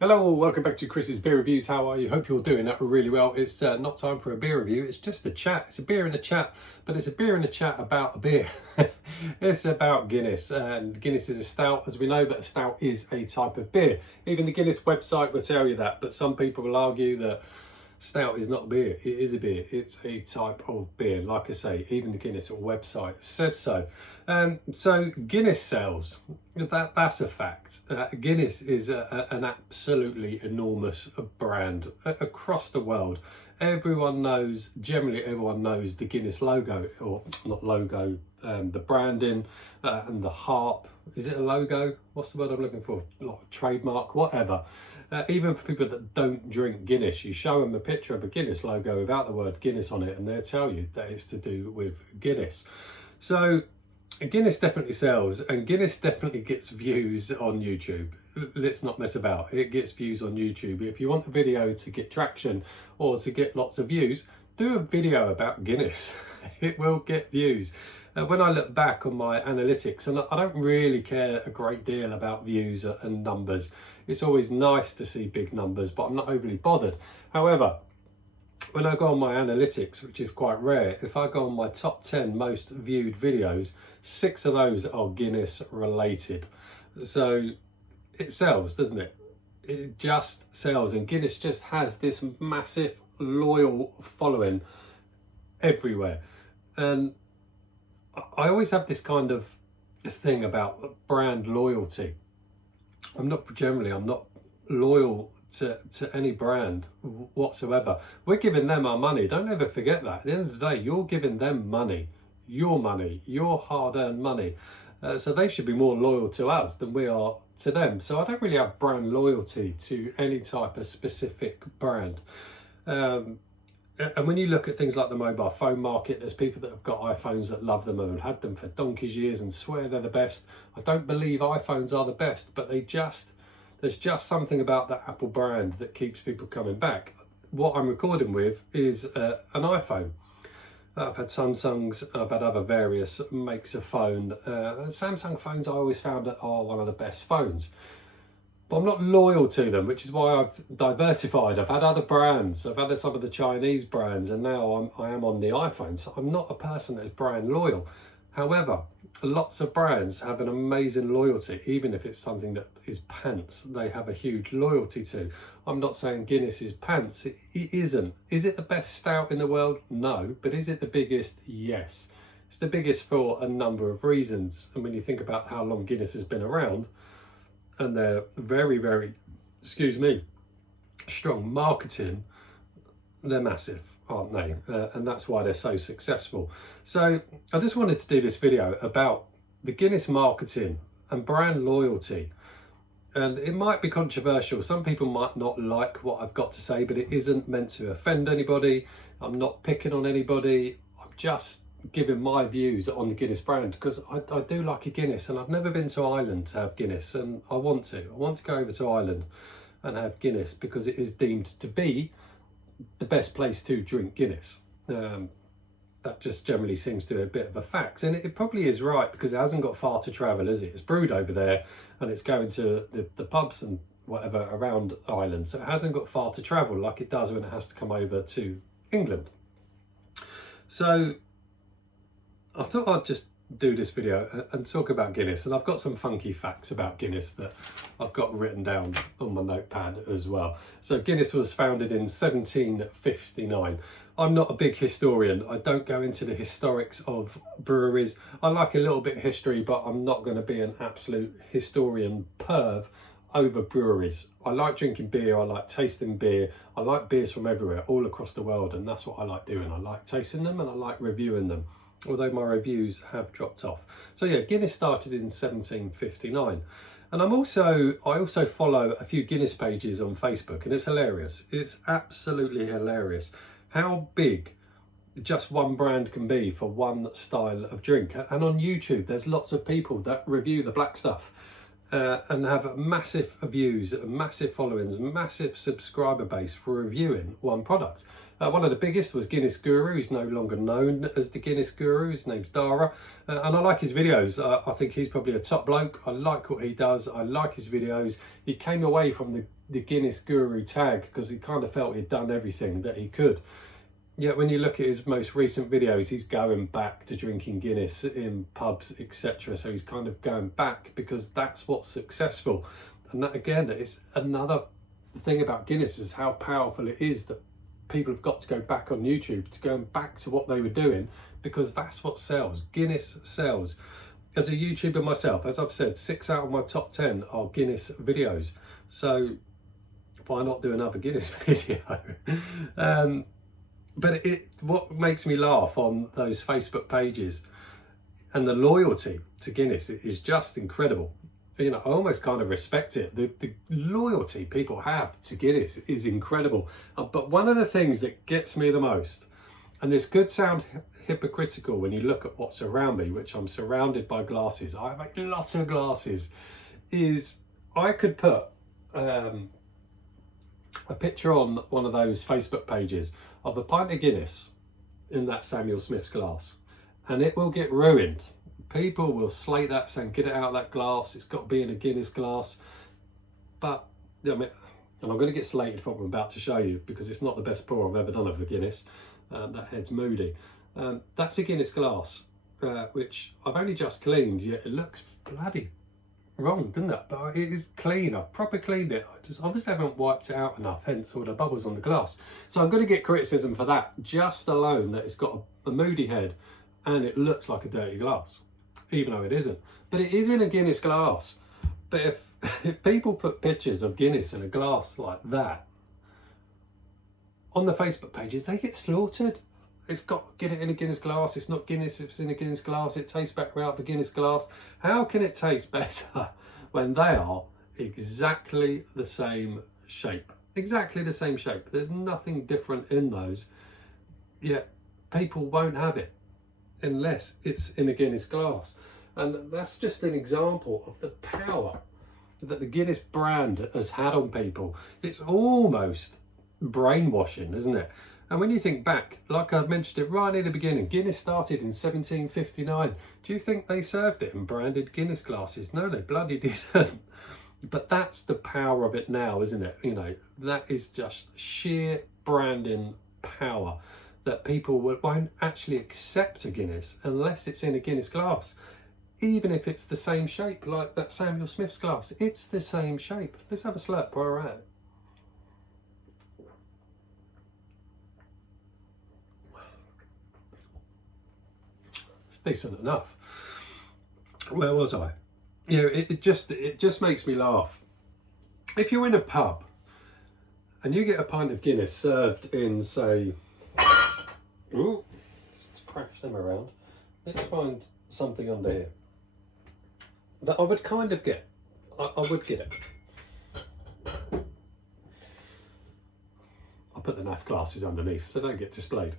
Hello, welcome back to Chris's Beer Reviews. How are you? Hope you're doing that really well. It's not time for a beer review, it's just a chat. It's a beer in a chat, but it's a beer in a chat about a beer. It's about Guinness, and Guinness is a stout, as we know, but a stout is a type of beer. Even the Guinness website will tell you that, but some people will argue that stout is not a beer. It is a beer. It's a type of beer. Like I say, even the Guinness website says so. So Guinness sells. That's a fact. Guinness is an absolutely enormous brand across the world. Generally everyone knows the Guinness logo, or not logo, the branding and the harp. Is it a logo? What's the word I'm looking for? Like trademark, whatever. Even for people that don't drink Guinness, you show them a picture of a Guinness logo without the word Guinness on it, and they'll tell you that it's to do with Guinness. So Guinness definitely sells, and Guinness definitely gets views on YouTube. Let's not mess about. It gets views on YouTube. If you want a video to get traction or to get lots of views, do a video about Guinness. It will get views. When I look back on my analytics, and I don't really care a great deal about views and numbers. It's always nice to see big numbers, but I'm not overly bothered. However, when I go on my analytics, which is quite rare, if I go on my top 10 most viewed videos, 6 of those are Guinness related. So it sells, doesn't it? It just sells, and Guinness just has this massive loyal following everywhere. And I always have this kind of thing about brand loyalty. I'm not loyal to any brand whatsoever. We're giving them our money. Don't ever forget that. At the end of the day, you're giving them money, your hard-earned money. So they should be more loyal to us than we are to them. So I don't really have brand loyalty to any type of specific brand. And when you look at things like the mobile phone market, there's people that have got iPhones that love them and have had them for donkey's years and swear they're the best. I don't believe iPhones are the best, but there's just something about that Apple brand that keeps people coming back. What I'm recording with is an iPhone. I've had Samsungs, I've had other various makes of phone. Samsung phones I always found are one of the best phones. But I'm not loyal to them, which is why I've diversified. I've had other brands. I've had some of the Chinese brands, and now I am on the iPhone. So I'm not a person that is brand loyal. However, lots of brands have an amazing loyalty, even if it's something that is pants, they have a huge loyalty to. I'm not saying Guinness is pants. It isn't. Is it the best stout in the world? No. But is it the biggest? Yes. It's the biggest for a number of reasons. And when you think about how long Guinness has been around, and their very, very, strong marketing, they're massive, aren't they? And that's why they're so successful. So I just wanted to do this video about the Guinness marketing and brand loyalty. And it might be controversial. Some people might not like what I've got to say, but it isn't meant to offend anybody. I'm not picking on anybody. I'm just giving my views on the Guinness brand, because I do like a Guinness, and I've never been to Ireland to have Guinness, and I want to go over to Ireland and have Guinness, because it is deemed to be the best place to drink Guinness. That just generally seems to be a bit of a fact, and it probably is right, because it hasn't got far to travel, is it? It's brewed over there and it's going to the pubs and whatever around Ireland, so it hasn't got far to travel like it does when it has to come over to England. So I thought I'd just do this video and talk about Guinness, and I've got some funky facts about Guinness that I've got written down on my notepad as well. So Guinness was founded in 1759. I'm not a big historian. I don't go into the historics of breweries. I like a little bit of history, but I'm not going to be an absolute historian perv over breweries. I like drinking beer, I like tasting beer, I like beers from everywhere, all across the world, and that's what I like doing. I like tasting them and I like reviewing them, although my reviews have dropped off. So yeah, Guinness started in 1759. And I also follow a few Guinness pages on Facebook, and it's hilarious. It's absolutely hilarious how big just one brand can be for one style of drink. And on YouTube, there's lots of people that review the black stuff and have massive views, massive followings, massive subscriber base for reviewing one product. One of the biggest was Guinness Guru. He's no longer known as the Guinness Guru. His name's Dara, and I like his videos. I think he's probably a top bloke. I like what he does. I like his videos. He came away from the Guinness Guru tag because he kind of felt he'd done everything that he could. Yet when you look at his most recent videos, he's going back to drinking Guinness in pubs, etc. So he's kind of going back because that's what's successful. And that, again, is another thing about Guinness, is how powerful it is that people have got to go back on YouTube, to going back to what they were doing, because that's what sells. Guinness sells. As a YouTuber myself, as I've said, 6 out of my top 10 are Guinness videos. So why not do another Guinness video? But what makes me laugh on those Facebook pages and the loyalty to Guinness is just incredible. You know, I almost kind of respect it. The loyalty people have to Guinness is incredible. But one of the things that gets me the most, and this could sound hypocritical when you look at what's around me, which I'm surrounded by glasses, I have a lot of glasses, is I could put a picture on one of those Facebook pages of a pint of Guinness in that Samuel Smith's glass, and it will get ruined. People will slate that, saying, get it out of that glass, it's got to be in a Guinness glass. But, I mean, and I'm going to get slated for what I'm about to show you because it's not the best pour I've ever done of a Guinness. That head's moody. That's a Guinness glass, which I've only just cleaned, yet it looks bloody wrong, doesn't it? But it is clean. I've proper cleaned it. I just obviously haven't wiped it out enough, hence all the bubbles on the glass. So I'm going to get criticism for that, just alone that it's got a moody head and it looks like a dirty glass, even though it isn't. But it is in a Guinness glass. But if people put pictures of Guinness in a glass like that on the Facebook pages, they get slaughtered. It's got, get it in a Guinness glass, it's not Guinness, if it's in a Guinness glass, it tastes better out of a Guinness glass. How can it taste better when they are exactly the same shape? Exactly the same shape. There's nothing different in those, yet people won't have it unless it's in a Guinness glass. And that's just an example of the power that the Guinness brand has had on people. It's almost brainwashing, isn't it? And when you think back, like I mentioned it right in the beginning, Guinness started in 1759. Do you think they served it in branded Guinness glasses? No, they bloody didn't. But that's the power of it now, isn't it? You know, that is just sheer branding power, that people won't actually accept a Guinness unless it's in a Guinness glass. Even if it's the same shape, like that Samuel Smith's glass, it's the same shape. Let's have a slurp while we're at it. Decent enough. Where was I? You know, it just makes me laugh. If you're in a pub and you get a pint of Guinness served in, say, ooh, just crash them around. Let's find something under here that I would kind of get. I would get it. I'll put the naff glasses underneath. They don't get displayed.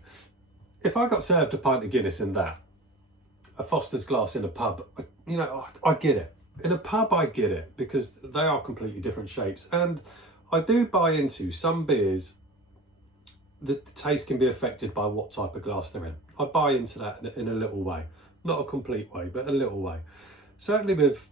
If I got served a pint of Guinness in that, a Foster's glass in a pub, you know, I get it. In a pub, I get it because they are completely different shapes. And I do buy into some beers that the taste can be affected by what type of glass they're in. I buy into that in a little way. Not a complete way, but a little way. Certainly with,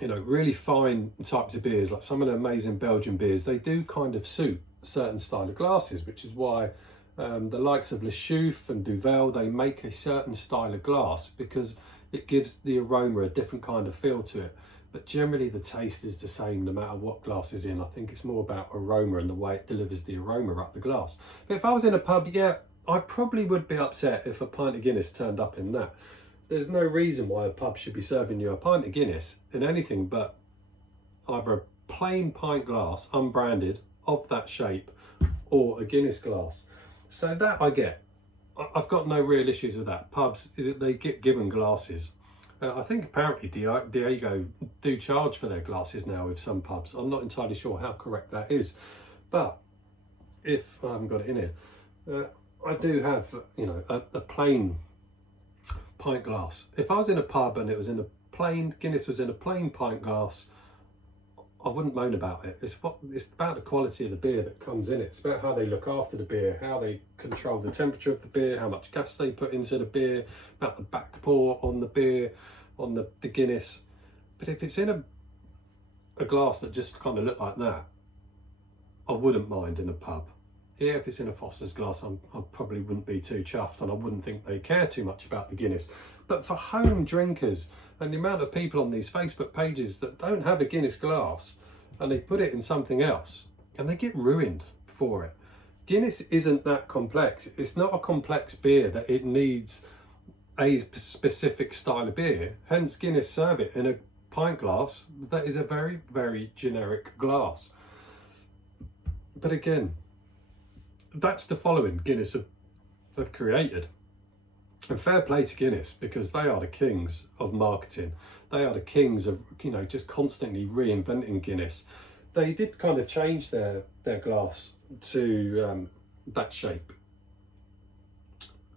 you know, really fine types of beers, like some of the amazing Belgian beers, they do kind of suit certain style of glasses, which is why the likes of Le Chouffe and Duvel, they make a certain style of glass because it gives the aroma a different kind of feel to it. But generally the taste is the same no matter what glass is in. I think it's more about aroma and the way it delivers the aroma up the glass. But if I was in a pub, yeah, I probably would be upset if a pint of Guinness turned up in that. There's no reason why a pub should be serving you a pint of Guinness in anything but either a plain pint glass, unbranded, of that shape, or a Guinness glass. So that I get. I've got no real issues with that. Pubs, they get given glasses. I think apparently Diego do charge for their glasses now with some pubs. I'm not entirely sure how correct that is. But if I haven't got it in here, I do have, you know, a plain pint glass. If I was in a pub and it was in a plain, Guinness was in a plain pint glass, I wouldn't moan about it. It's about the quality of the beer that comes in it. It's about how they look after the beer, how they control the temperature of the beer, how much gas they put into the beer, about the back pour on the beer, on the Guinness. But if it's in a glass that just kind of look like that, I wouldn't mind in a pub. Yeah, if it's in a Foster's glass, I probably wouldn't be too chuffed, and I wouldn't think they care too much about the Guinness. But for home drinkers, and the amount of people on these Facebook pages that don't have a Guinness glass and they put it in something else and they get ruined for it. Guinness isn't that complex. It's not a complex beer that it needs a specific style of beer. Hence, Guinness serve it in a pint glass that is a very, very generic glass. But again, that's the following Guinness have created. And fair play to Guinness, because they are the kings of marketing. They are the kings of, just constantly reinventing Guinness. They did kind of change their glass to that shape.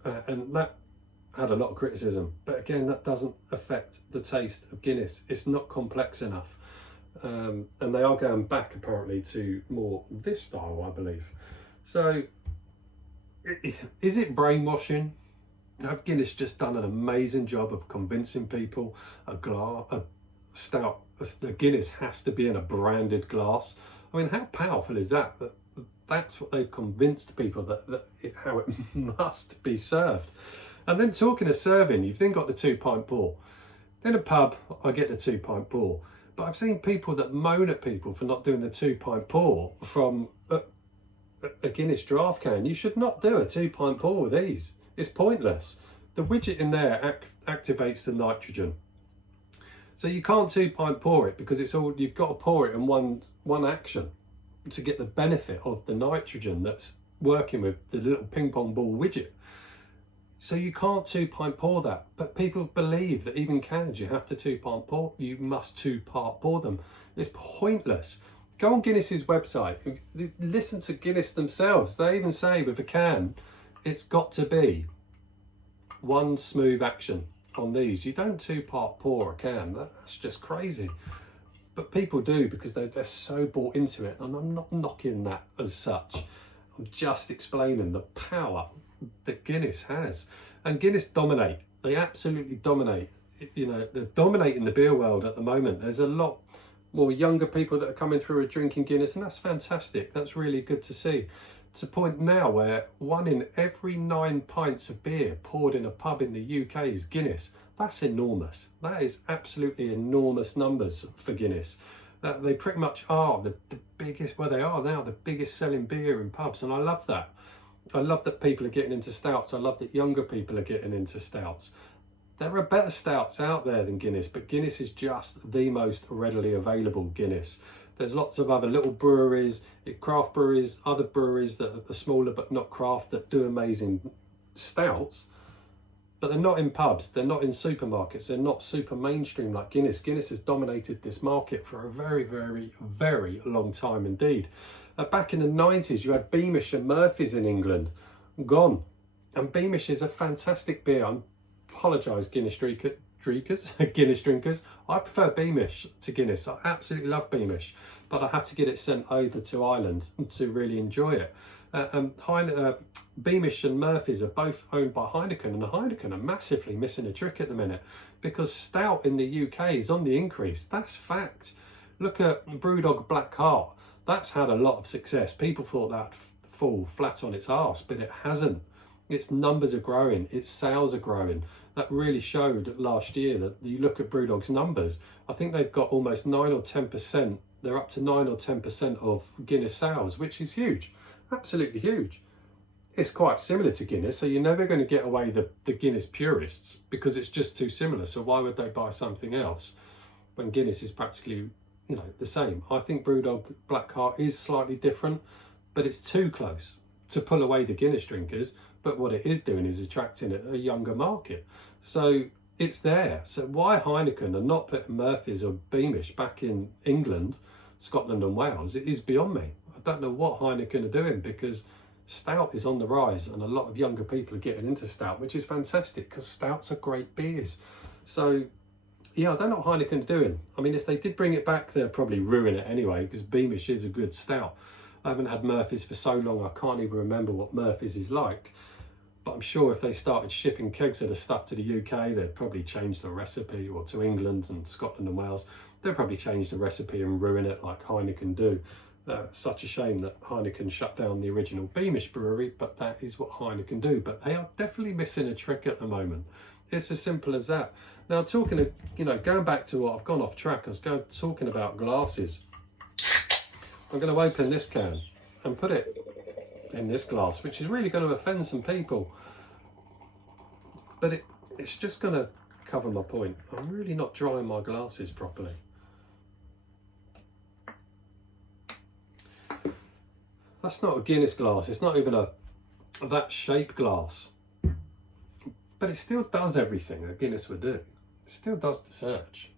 And that had a lot of criticism. But again, that doesn't affect the taste of Guinness. It's not complex enough. And they are going back apparently to more this style, I believe. So, is it brainwashing? Have Guinness just done an amazing job of convincing people a stout, the Guinness has to be in a branded glass? I mean, how powerful is that? That's what they've convinced people how it must be served. And then talking of serving, you've then got the 2-pint pour. In a pub, I get the 2-pint pour. But I've seen people that moan at people for not doing the 2-pint pour from a Guinness draft can. You should not do a 2-pint pour with these. It's pointless. The widget in there activates the nitrogen. So you can't 2-pint pour it, because you've got to pour it in one action to get the benefit of the nitrogen that's working with the little ping pong ball widget. So you can't 2-pint pour that. But people believe that even cans you have to 2-pint pour. You must 2-part pour them. It's pointless. Go on Guinness's website. Listen to Guinness themselves. They even say with a can, it's got to be one smooth action on these. You don't 2-part pour a can. That's just crazy. But people do, because they're so bought into it. And I'm not knocking that as such. I'm just explaining the power that Guinness has. And Guinness dominate. They absolutely dominate. They're dominating the beer world at the moment. There's a lot more younger people that are coming through and drinking Guinness, and that's fantastic. That's really good to see. To point now where 1 in every 9 pints of beer poured in a pub in the UK is Guinness. That's enormous. That is absolutely enormous numbers for Guinness. They pretty much are the biggest, they are now the biggest selling beer in pubs, and I love that. I love that people are getting into stouts. I love that younger people are getting into stouts. There are better stouts out there than Guinness, but Guinness is just the most readily available Guinness. There's lots of other little breweries, craft breweries, other breweries that are smaller but not craft, that do amazing stouts, but they're not in pubs, they're not in supermarkets, they're not super mainstream like Guinness. Guinness has dominated this market for a very, very, very long time indeed. Back in the 90s, you had Beamish and Murphy's in England, gone. And Beamish is a fantastic beer. I apologise, Guinness drinkers. I prefer Beamish to Guinness. I absolutely love Beamish, but I have to get it sent over to Ireland to really enjoy it. Beamish and Murphy's are both owned by Heineken, and Heineken are massively missing a trick at the minute, because stout in the UK is on the increase. That's fact. Look at Brewdog Black Heart. That's had a lot of success. People thought that'd fall flat on its arse, but it hasn't. Its numbers are growing, its sales are growing. That really showed last year. That you look at Brewdog's numbers, I think they've got almost 9 or 10%. They're up to 9 or 10% of Guinness sales, which is huge, absolutely huge. It's quite similar to Guinness, so you're never going to get away the Guinness purists, because it's just too similar. So why would they buy something else when Guinness is practically, the same? I think Brewdog Black Heart is slightly different, but it's too close to pull away the Guinness drinkers. But what it is doing is attracting a younger market. So it's there. So why Heineken are not putting Murphy's or Beamish back in England, Scotland and Wales, it is beyond me. I don't know what Heineken are doing, because stout is on the rise and a lot of younger people are getting into stout, which is fantastic, because stouts are great beers. So yeah, I don't know what Heineken are doing. I mean, if they did bring it back, they'll probably ruin it anyway, because Beamish is a good stout. I haven't had Murphy's for so long, I can't even remember what Murphy's is like. But I'm sure if they started shipping kegs of the stuff to the UK, they'd probably change the recipe, or to England and Scotland and Wales. They'd probably change the recipe and ruin it like Heineken do. Such a shame that Heineken shut down the original Beamish brewery, but that is what Heineken do. But they are definitely missing a trick at the moment. It's as simple as that. Now, talking of, going back to what I've gone off track, I was talking about glasses. I'm going to open this can and put it in this glass, which is really going to offend some people. But it's just going to cover my point. I'm really not drying my glasses properly. That's not a Guinness glass. It's not even that shape glass. But it still does everything a Guinness would do. It still does the search.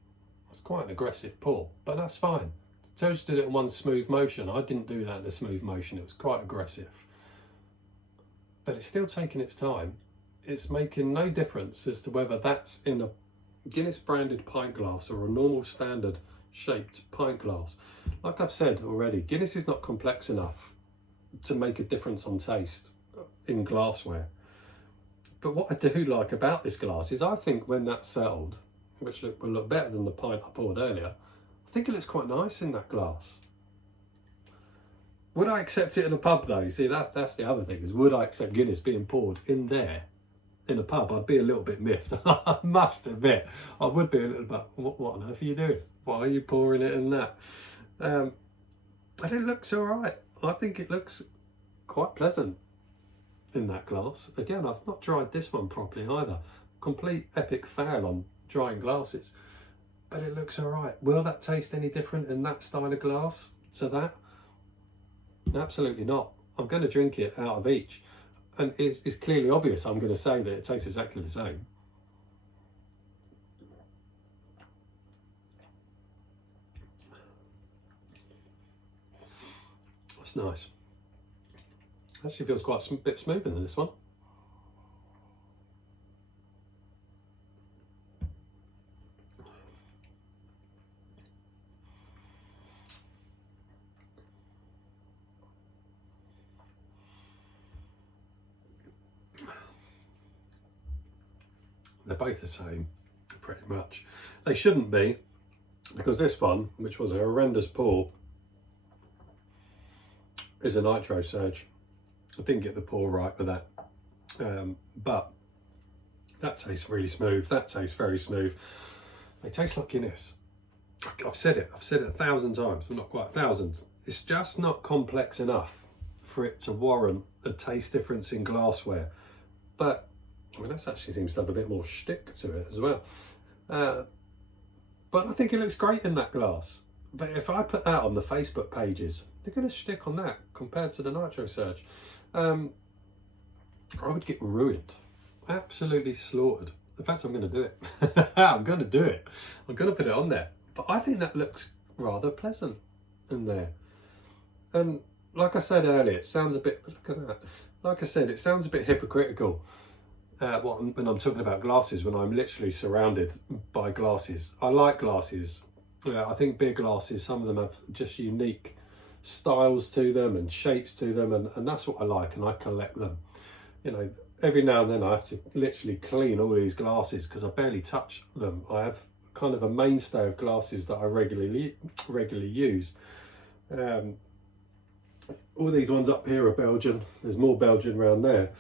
It's quite an aggressive pour, but that's fine. Toast did it in one smooth motion. I didn't do that in a smooth motion. It was quite aggressive. But it's still taking its time. It's making no difference as to whether that's in a Guinness branded pint glass or a normal standard shaped pint glass. Like I've said already, Guinness is not complex enough to make a difference on taste in glassware. But what I do like about this glass is I think when that's settled, which will look better than the pint I poured earlier, I think it looks quite nice in that glass. Would I accept it in a pub though? See, that's the other thing, is would I accept Guinness being poured in there in a pub? I'd be a little bit miffed. I must admit, I would be a little bit, what on earth are you doing? Why are you pouring it in that? But it looks all right. I think it looks quite pleasant in that glass. Again, I've not dried this one properly either. Complete epic fail on drying glasses. But it looks all right. Will that taste any different in that style of glass to that? Absolutely not. I'm going to drink it out of each. And it's clearly obvious I'm going to say that it tastes exactly the same. That's nice. Actually feels quite a bit smoother than this one. They're both the same, pretty much. They shouldn't be, because this one, which was a horrendous pour, is a nitro surge. I didn't get the pour right with that. But that tastes really smooth. That tastes very smooth. They taste like Guinness. I've said it 1,000 times. Well, not quite 1,000. It's just not complex enough for it to warrant a taste difference in glassware. But I mean, that actually seems to have a bit more shtick to it as well. But I think it looks great in that glass. But if I put that on the Facebook pages, they're going to shtick on that compared to the Nitro Surge. I would get ruined. Absolutely slaughtered. In fact, I'm going to do it. I'm going to do it. I'm going to put it on there. But I think that looks rather pleasant in there. And like I said earlier, it sounds a bit, look at that. Like I said, it sounds a bit hypocritical when I'm talking about glasses, when I'm literally surrounded by glasses. I like glasses. I think beer glasses, some of them have just unique styles to them and shapes to them, and that's what I like, and I collect them. You know, every now and then I have to literally clean all these glasses because I barely touch them. I have kind of a mainstay of glasses that I regularly use. All these ones up here are Belgian. There's more Belgian around there.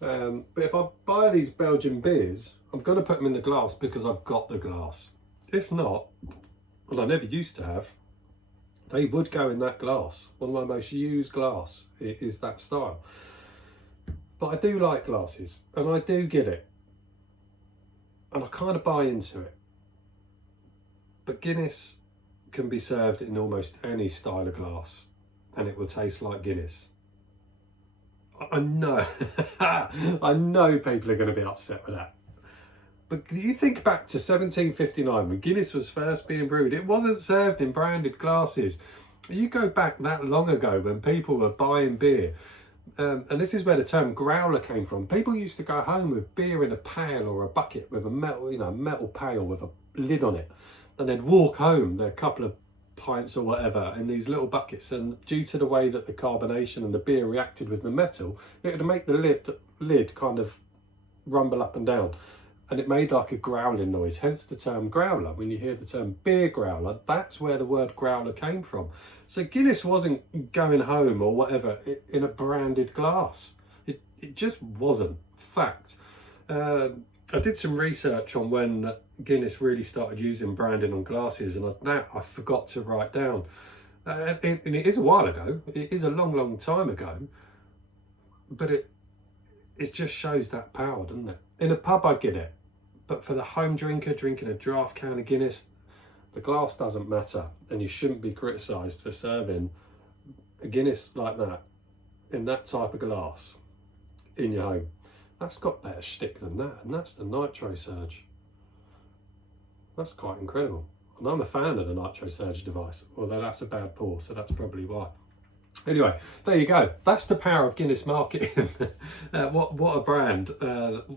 But if I buy these Belgian beers, I'm going to put them in the glass because I've got the glass. If not, well, I never used to have, they would go in that glass. One of my most used glass is that style. But I do like glasses, and I do get it. And I kind of buy into it. But Guinness can be served in almost any style of glass, and it will taste like Guinness. I know, I know people are going to be upset with that. But you think back to 1759 when Guinness was first being brewed, it wasn't served in branded glasses. You go back that long ago when people were buying beer, and this is where the term growler came from. People used to go home with beer in a pail or a bucket with a metal pail with a lid on it, and they'd walk home, their couple of pints or whatever in these little buckets, and due to the way that the carbonation and the beer reacted with the metal, it would make the lid kind of rumble up and down. and it made like a growling noise, hence the term growler. When you hear the term beer growler, that's where the word growler came from. So Guinness wasn't going home or whatever in a branded glass. It just wasn't. Fact. I did some research on when Guinness really started using branding on glasses, and I forgot to write down. And it is a while ago. It is a long, long time ago. But it just shows that power, doesn't it? In a pub, I get it. But for the home drinker drinking a draft can of Guinness, the glass doesn't matter. And you shouldn't be criticised for serving a Guinness like that, in that type of glass, in your home. That's got better shtick than that. And that's the Nitro Surge. That's quite incredible. And I'm a fan of the Nitro Surge device, although that's a bad pour, so that's probably why. Anyway, there you go. That's the power of Guinness marketing. What a brand.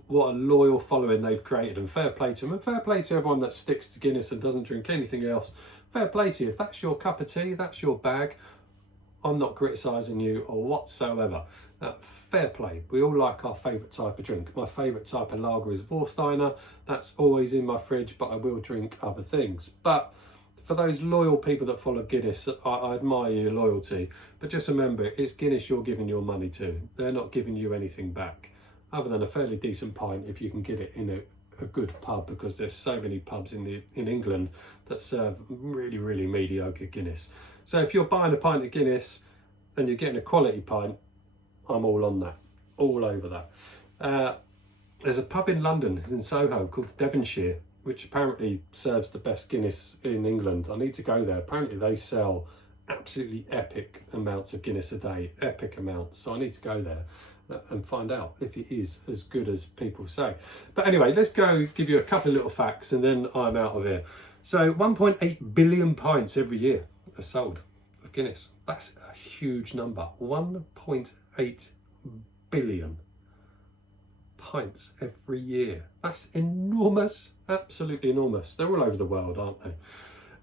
What a loyal following they've created, and fair play to them. And fair play to everyone that sticks to Guinness and doesn't drink anything else. Fair play to you. If that's your cup of tea, that's your bag, I'm not criticising you or whatsoever. Fair play. We all like our favourite type of drink. My favourite type of lager is Vorsteiner. That's always in my fridge, but I will drink other things. But for those loyal people that follow Guinness, I admire your loyalty. But just remember, it's Guinness you're giving your money to. They're not giving you anything back, other than a fairly decent pint if you can get it in a good pub, because there's so many pubs in England that serve really, really mediocre Guinness. So if you're buying a pint of Guinness and you're getting a quality pint, I'm all on that, all over that. There's a pub in London, it's in Soho, called Devonshire, which apparently serves the best Guinness in England. I need to go there. Apparently they sell absolutely epic amounts of Guinness a day, epic amounts. So I need to go there and find out if it is as good as people say. But anyway, let's go give you a couple of little facts and then I'm out of here. So 1.8 billion pints every year are sold of Guinness. That's a huge number. 1.8 billion pints every year. That's enormous, absolutely enormous. They're all over the world, aren't they?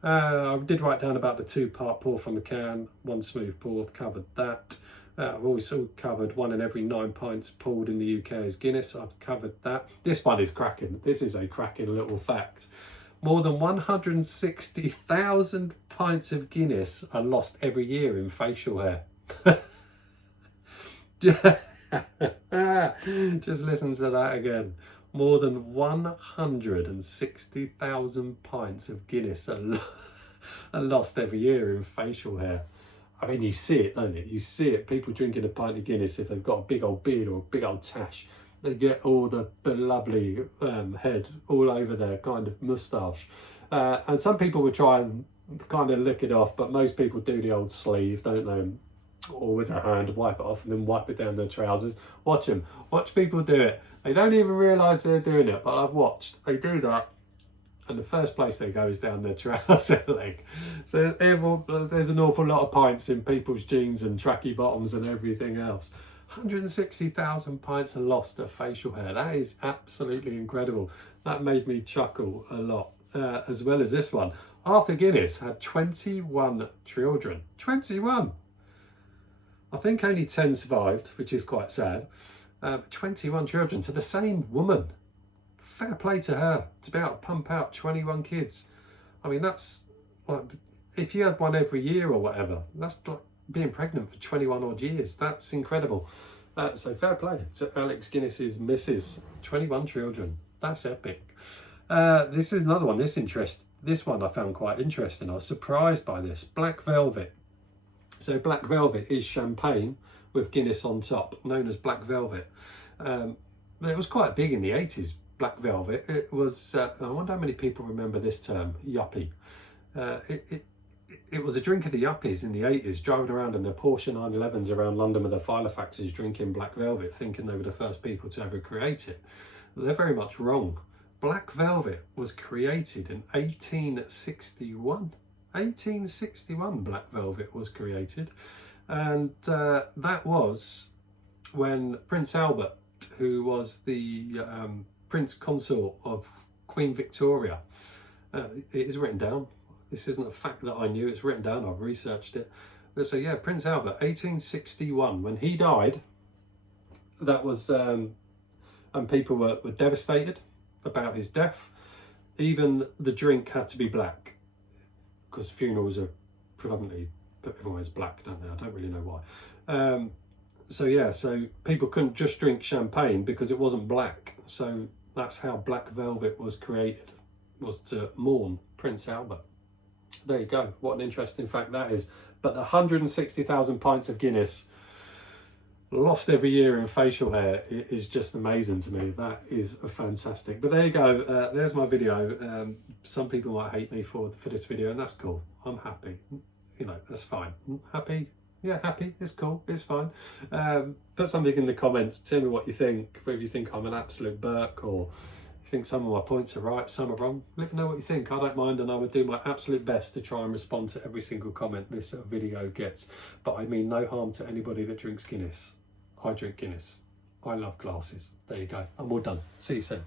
I did write down about the 2-part pour from a can, 1 smooth pour, covered that. I've also covered 1 in every 9 pints poured in the UK is Guinness. I've covered that. This one is cracking. This is a cracking little fact. More than 160,000 pints of Guinness are lost every year in facial hair. Just listen to that again. More than 160,000 pints of Guinness are lost every year in facial hair. I mean, you see it, don't you? You see it. People drinking a pint of Guinness, if they've got a big old beard or a big old tash, they get all the lovely head all over their kind of moustache. And some people will try and kind of lick it off, but most people do the old sleeve, don't they? Or with their hand, wipe it off and then wipe it down their trousers. Watch them. Watch people do it. They don't even realise they're doing it, but I've watched. They do that, and the first place they go is down their trouser leg. So there's an awful lot of pints in people's jeans and tracky bottoms and everything else. 160,000 pints are lost of facial hair. That is absolutely incredible. That made me chuckle a lot. As well as this one. Arthur Guinness had 21 children. 21! I think only 10 survived, which is quite sad. 21 children to the same woman. Fair play to her to be able to pump out 21 kids. I mean, that's like, if you had one every year or whatever, that's like being pregnant for 21 odd years. That's incredible. So fair play to Alex Guinness's missus. 21 children. That's epic. This is another one. This one I found quite interesting. I was surprised by this. Black Velvet. So Black Velvet is champagne with Guinness on top, known as Black Velvet. It was quite big in the 80s, Black Velvet. It was, I wonder how many people remember this term, yuppie. It was a drink of the yuppies in the 80s, driving around in their Porsche 911s around London with their Filofaxes, drinking Black Velvet, thinking they were the first people to ever create it. They're very much wrong. Black Velvet was created in 1861. 1861 Black Velvet was created, and that was when Prince Albert, who was the Prince Consort of Queen Victoria, it is written down, this isn't a fact that I knew, it's written down, I've researched it. So yeah, Prince Albert, 1861, when he died, that was, and people were devastated. about his death. Even the drink had to be black, because funerals are predominantly, everyone wears black, don't they? I don't really know why. So yeah, so people couldn't just drink champagne because it wasn't black. So that's how black velvet was created, was to mourn Prince Albert. There you go. What an interesting fact that is. But the 160,000 pints of Guinness lost every year in facial hair is just amazing to me. That is fantastic. But there you go. There's my video. Some people might hate me for this video, and that's cool. I'm happy. You know, that's fine. Happy? Yeah, happy. It's cool. It's fine. Put something in the comments. Tell me what you think. Whether you think I'm an absolute Burke, or you think some of my points are right, some are wrong. Let me know what you think. I don't mind, and I would do my absolute best to try and respond to every single comment this video gets. But I mean no harm to anybody that drinks Guinness. I drink Guinness. I love glasses. There you go. I'm all done. See you soon.